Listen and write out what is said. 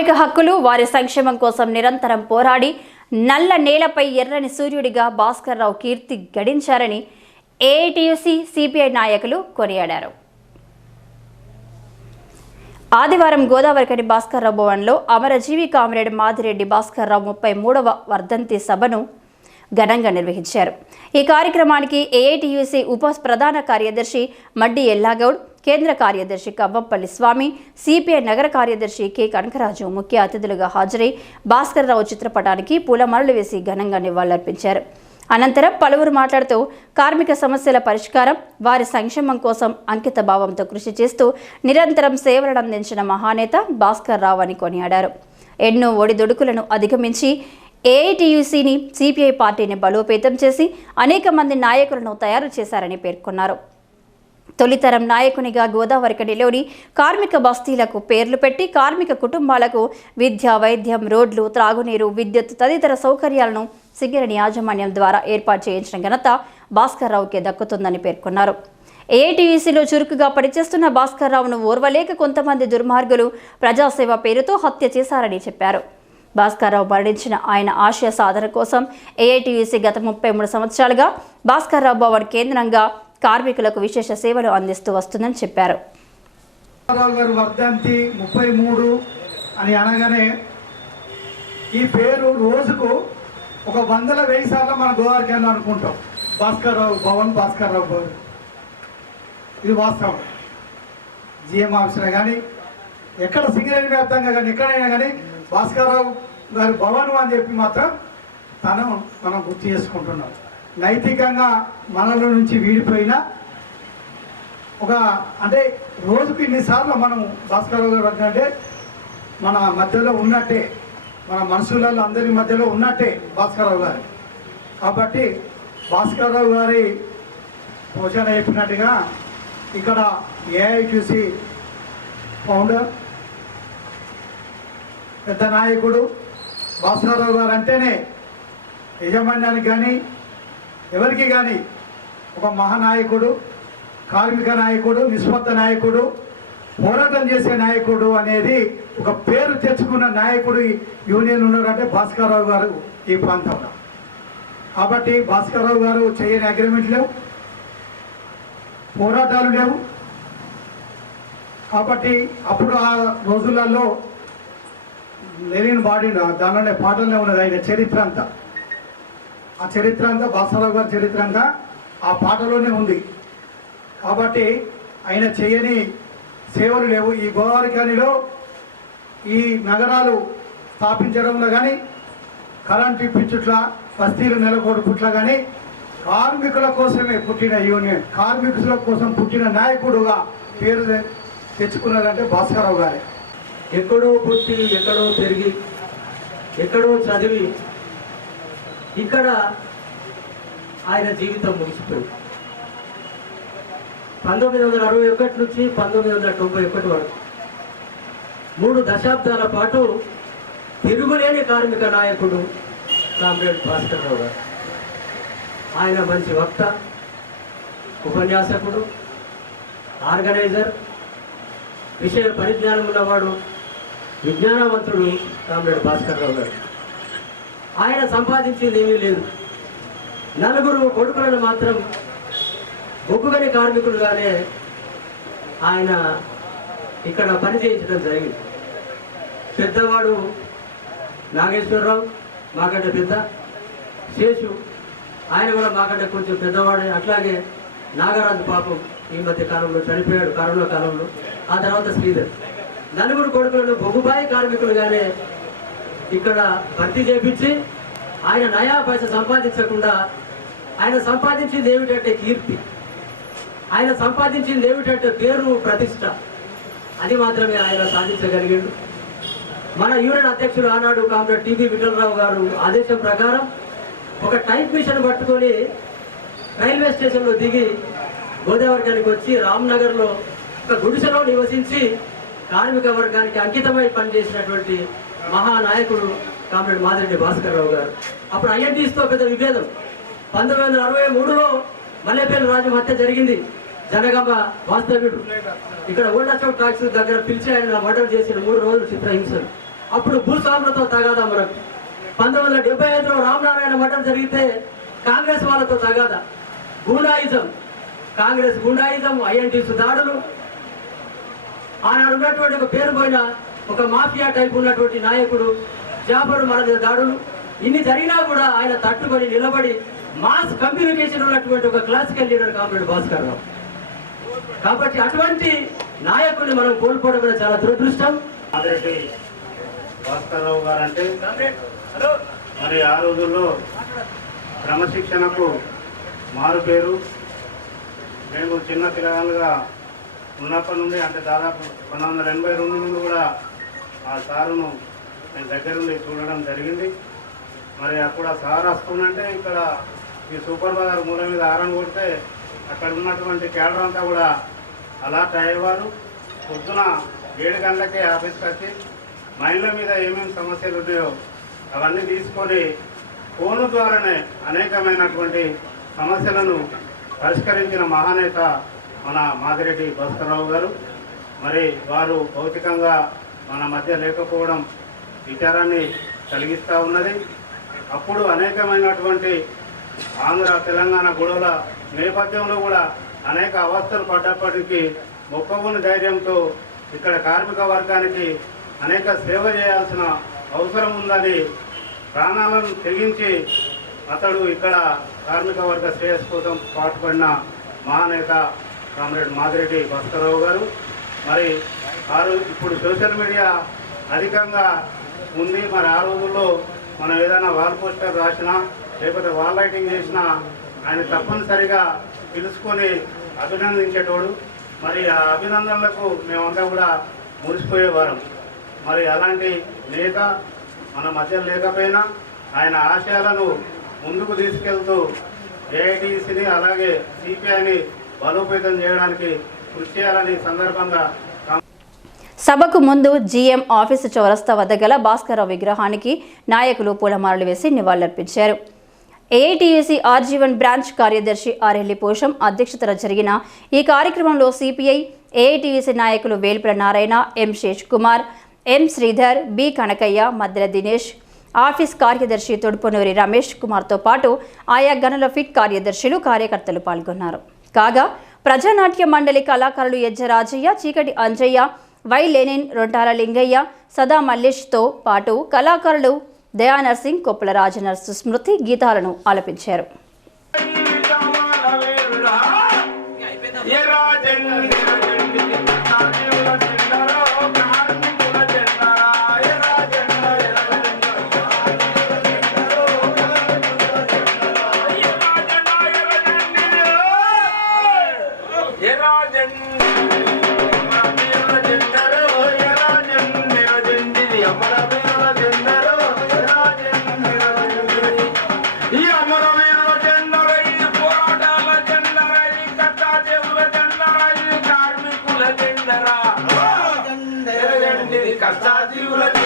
కార్మిక హక్కులు వారి సంక్షేమం కోసం నిరంతరం పోరాడి నల్ల నేలపై ఎర్రని సూర్యుడిగా భాస్కర్రావు కీర్తి గడించారని ఏఐటీయూసీ సిపిఐ నాయకులు కొనియాడారు. ఆదివారం గోదావరికని భాస్కర్రావు భవన్లో అమరజీవి కామరేడ్ మాదిరెడ్డి భాస్కర్రావు ముప్పై మూడవ వర్ధంతి సభను ఘనంగా నిర్వహించారు. ఈ కార్యక్రమానికి ఏఐటియుసి ఉప ప్రధాన కార్యదర్శి మడ్డి ఎల్లాగౌడ్ కేంద్ర కార్యదర్శి కవ్వంపల్లి స్వామి సిపిఐ నగర కార్యదర్శి కె. కనకరాజు ముఖ్య అతిథులుగా హాజరై భాస్కర్రావు చిత్రపటానికి పూలమాలలు వేసి ఘనంగా నివాళులర్పించారు. అనంతరం పలువురు మాట్లాడుతూ కార్మిక సమస్యల పరిష్కారం వారి సంక్షేమం కోసం అంకిత భావంతో కృషి చేస్తూ నిరంతరం సేవలను అందించిన మహానేత భాస్కర్ రావు అని కొనియాడారు. ఎన్నో ఒడిదుడుకులను అధిగమించి ఏఐటియుసిని సిపిఐ పార్టీని బలోపేతం చేసి అనేక మంది నాయకులను తయారు చేశారని పేర్కొన్నారు. తొలితరం నాయకునిగా గోదావరికనిలోని కార్మిక బస్తీలకు పేర్లు పెట్టి కార్మిక కుటుంబాలకు విద్య వైద్యం రోడ్లు త్రాగునీరు విద్యుత్ తదితర సౌకర్యాలను సింగరేణి యాజమాన్యం ద్వారా ఏర్పాటు చేయించిన ఘనత భాస్కర్రావుకే దక్కుతుందని పేర్కొన్నారు. ఏఐటీయూసీలో చురుకుగా పనిచేస్తున్న భాస్కర్రావును ఓర్వలేక కొంతమంది దుర్మార్గులు ప్రజాసేవ పేరుతో హత్య చేశారని చెప్పారు. భాస్కర్రావు మరణించిన ఆయన ఆశయ సాధన కోసం ఏఐటీయూసీ గత ముప్పై మూడు సంవత్సరాలుగా భాస్కర్రావు భవన్ కేంద్రంగా కార్మికులకు విశేష సేవలు అందిస్తూ వస్తుందని చెప్పారు. గారు వర్ధంతి ముప్పై మూడు అని అనగానే ఈ పేరు రోజుకు ఒక వందల వెయ్యి సార్లు మన గోదావరికి అని అనుకుంటాం. భాస్కర్ రావు భవన్ భాస్కర్ రావు గారు ఇది వాస్తవం. జిఎం ఆఫీసులో కానీ ఎక్కడ సింగరేణి వ్యాప్తంగా కానీ ఎక్కడైనా కానీ భాస్కర్ రావు గారు భవన్ అని చెప్పి మాత్రం తను మనం గుర్తు చేసుకుంటున్నాం. నైతికంగా మనలో నుంచి వీడిపోయిన ఒక అంటే రోజుకి ఇన్నిసార్లు మనం భాస్కరరావు గారు అంటే మన మధ్యలో ఉన్నట్టే మన మనుషులలో అందరి మధ్యలో ఉన్నట్టే భాస్కరరావు గారు. కాబట్టి భాస్కరరావు గారి పోషణ చెప్పినట్టుగా ఇక్కడ ఏఐక్యూసి ఫౌండర్ పెద్ద నాయకుడు భాస్కరరావు గారు అంటేనే యజమాన్యానికి కానీ ఎవరికి కానీ ఒక మహానాయకుడు కార్మిక నాయకుడు నిస్పత్త నాయకుడు పోరాటం చేసే నాయకుడు అనేది ఒక పేరు తెచ్చుకున్న నాయకుడు ఈ యూనియన్ ఉన్నారంటే భాస్కర్రావు గారు ఈ ప్రాంతంలో. కాబట్టి భాస్కర్రావు గారు చేయని అగ్రిమెంట్ లేవు పోరాటాలు లేవు. కాబట్టి అప్పుడు ఆ రోజులలో లెనిన్ బాడీ దానిలోనే పాటలనే ఉన్నది ఆయన చరిత్ర అంతా. ఆ చరిత్ర అంతా బాసారావు గారి చరిత్ర అంతా ఆ పాటలోనే ఉంది. కాబట్టి ఆయన చేయని సేవలు లేవు. ఈ గోదావరి ఖనిలో ఈ నగరాలు స్థాపించడంలో కానీ కరెంట్ ఇప్పించుట్ల బస్తీలు నెలకొడుపుట్ల కానీ కార్మికుల కోసమే పుట్టిన యూనియన్ కార్మికుల కోసం పుట్టిన నాయకుడుగా పేరు తెచ్చుకున్నారంటే భాస్కరరావు గారే. ఎక్కడో పుట్టి ఎక్కడో పెరిగి ఎక్కడో చదివి ఇక్కడ ఆయన జీవితం ముగిసిపోయింది. పంతొమ్మిది వందల అరవై ఒకటి నుంచి పంతొమ్మిది వందల తొంభై ఒకటి వరకు మూడు దశాబ్దాల పాటు తిరుగులేని కార్మిక నాయకుడు కామ్రేడ్ భాస్కర్రావు గారు. ఆయన మంచి వక్త ఉపన్యాసకుడు ఆర్గనైజర్ విషయ పరిజ్ఞానం ఉన్నవాడు విజ్ఞానవంతుడు కామ్రేడ్ భాస్కర్రావు గారు. ఆయన సంపాదించింది ఏమీ లేదు. నలుగురు కొడుకులను మాత్రం బొగ్గుగని కార్మికులుగానే ఆయన ఇక్కడ పనిచేయించడం జరిగింది. పెద్దవాడు నాగేశ్వరరావు మాకంటే పెద్ద శేషు ఆయన కూడా మాకంటే కొంచెం పెద్దవాడే. అట్లాగే నాగరాజు పాపం ఈ మధ్య కాలంలో చనిపోయాడు కరోనా కాలంలో. ఆ తర్వాత శ్రీధర్. నలుగురు కొడుకులను బొగ్గుబాయి కార్మికులుగానే ఇక్కడ భర్తీ చేపించి ఆయన నయా పైస సంపాదించకుండా ఆయన సంపాదించింది ఏమిటంటే కీర్తి. ఆయన సంపాదించింది ఏమిటంటే పేరు ప్రతిష్ట. అది మాత్రమే ఆయన సాధించగలిగాడు. మన యూనియన్ అధ్యక్షుడు ఆనాడు కామ్రేడ్ టీబీ విఠలరావు గారు ఆదేశం ప్రకారం ఒక టైప్ మిషన్ పట్టుకొని రైల్వే స్టేషన్లో దిగి గోదావరి గారికి వచ్చి రామ్నగర్లో ఒక గుడిసెలో నివసించి కార్మిక వర్గానికి అంకితమై పనిచేసినటువంటి మహానాయకుడు కామ్రేడ్ మాదిరెడ్డి భాస్కర్ రావు గారు. అప్పుడు ఐఎన్టీస్తో పెద్ద విభేదం. పంతొమ్మిది వందల అరవై మూడులో మల్లెపల్లి రాజు హత్య జరిగింది. జనగమ్మ వాస్తవ్యుడు. ఇక్కడ ఓల్డ్ చౌక్ టాక్స్ దగ్గర పిలిచి ఆయన మర్డర్ చేసిన మూడు రోజులు చిత్రహింసలు. అప్పుడు భూస్వాములతో తగాదా మనకు. పంతొమ్మిది వందల డెబ్బై ఐదులో రామనారాయణ మఠం జరిగితే కాంగ్రెస్ వాళ్ళతో తగాదా. గూండాయిజం. కాంగ్రెస్ గుండాయిజం ఐఎన్టీస్ దాడులు. ఆనాడు ఉన్నటువంటి ఒక పేరు పోయిన ఒక మాఫియా టైప్ ఉన్నటువంటి నాయకుడు జాఫర్ మన దాడులు. ఇన్ని జరిగినా కూడా ఆయన తట్టుకొని నిలబడి మాస్ కమ్యూనికేషన్ ఉన్నటువంటి ఒక classical leader comrade Bhaskar Rao. కాబట్టి అటువంటి నాయకుడిని మనం కోల్పోవడం కూడా చాలా దురదృష్టం. మాదిరెడ్డి భాస్కర్రావు గారు అంటే మరి ఆ రోజుల్లో క్రమశిక్షణకు మారు పేరు. మేము చిన్న పిల్లగాలుగా ఉన్నప్పటి నుండి అంటే దాదాపు పంతొమ్మిది వందల ఎనభై రెండు నుండి కూడా ఆ సారును నేను దగ్గరుండి చూడడం జరిగింది. మరి అప్పుడు ఆ సార్ వస్తుందంటే ఇక్కడ ఈ సూపర్ బజార్ మూల మీద ఆరం కొడితే అక్కడ ఉన్నటువంటి కేడర్ అంతా కూడా అలర్ట్ అయ్యేవారు. పొద్దున ఏడు గంటలకే ఆఫీస్కి వచ్చి మైండ్ల మీద ఏమేమి సమస్యలు ఉన్నాయో అవన్నీ తీసుకొని ఫోను ద్వారానే అనేకమైనటువంటి సమస్యలను పరిష్కరించిన మహానేత మన మాదిరెడ్డి భాస్కరరావు గారు. మరి వారు భౌతికంగా మన మధ్య లేకపోవడం విచారాన్ని కలిగిస్తూ ఉన్నది. అప్పుడు అనేకమైనటువంటి ఆంధ్ర తెలంగాణ గొడవల నేపథ్యంలో కూడా అనేక అవస్థలు పడ్డప్పటికీ మొక్కవుని ధైర్యంతో ఇక్కడ కార్మిక వర్గానికి అనేక సేవ చేయాల్సిన అవసరం ఉందని ప్రాణాలను తెగించి అతడు ఇక్కడ కార్మిక వర్గ శ్రేయస్ కోసం పాటుపడిన మహానేత కామ్రేడ్ మాదిరెడ్డి భాస్కరరావు గారు మరి వారు ఇప్పుడు సోషల్ మీడియా అధికంగా ఉంది. మరి ఆ రోజుల్లో మనం ఏదైనా వాల్ పోస్టర్ రాసినా లేకపోతే వాల్ రైటింగ్ చేసినా ఆయన తప్పనిసరిగా పిలుచుకొని అభినందించేటోడు. మరి ఆ అభినందనలకు మేమంతా కూడా మురిసిపోయేవారం మరి అలాంటి నేత మన మధ్య లేకపోయినా ఆయన ఆశయాలను ముందుకు తీసుకెళ్తూ ఏఐటీసీని అలాగే సిపిఐని బలోపేతం చేయడానికి కృషి చేయాలని సందర్భంగా సభకు ముందు జీఎం ఆఫీసు చౌరస్తా వద్ద గల భాస్కర్రావు విగ్రహానికి నాయకులు పూలమాలలు వేసి నివాళులర్పించారు. ఏఐటీయూసీ ఆర్జీవన్ బ్రాంచ్ కార్యదర్శి ఆర్ఎల్లి పోషం అధ్యక్షతన జరిగిన ఈ కార్యక్రమంలో సిపిఐ ఏఐటీయూసీ నాయకులు Velpula Narayana M Shesh Kumar M Sridhar B Kanakaiah Maddela Dinesh office కార్యదర్శి తొడుపునూరి రమేష్ కుమార్తో పాటు ఆయా గనుల ఫిట్ కార్యదర్శులు కార్యకర్తలు పాల్గొన్నారు. కాగా ప్రజానాట్య మండలి కళాకారులు యజ్జ రాజయ్య చీకటి అంజయ్య వై లెనిన్ రొంటాల లింగయ్య సదా మల్లేష్తో పాటు కళాకారులు దయానర్సింగ్ కొప్పల కొప్పుల రాజనర్సు స్మృతి గీతాలను ఆలపించారు. திருவுலக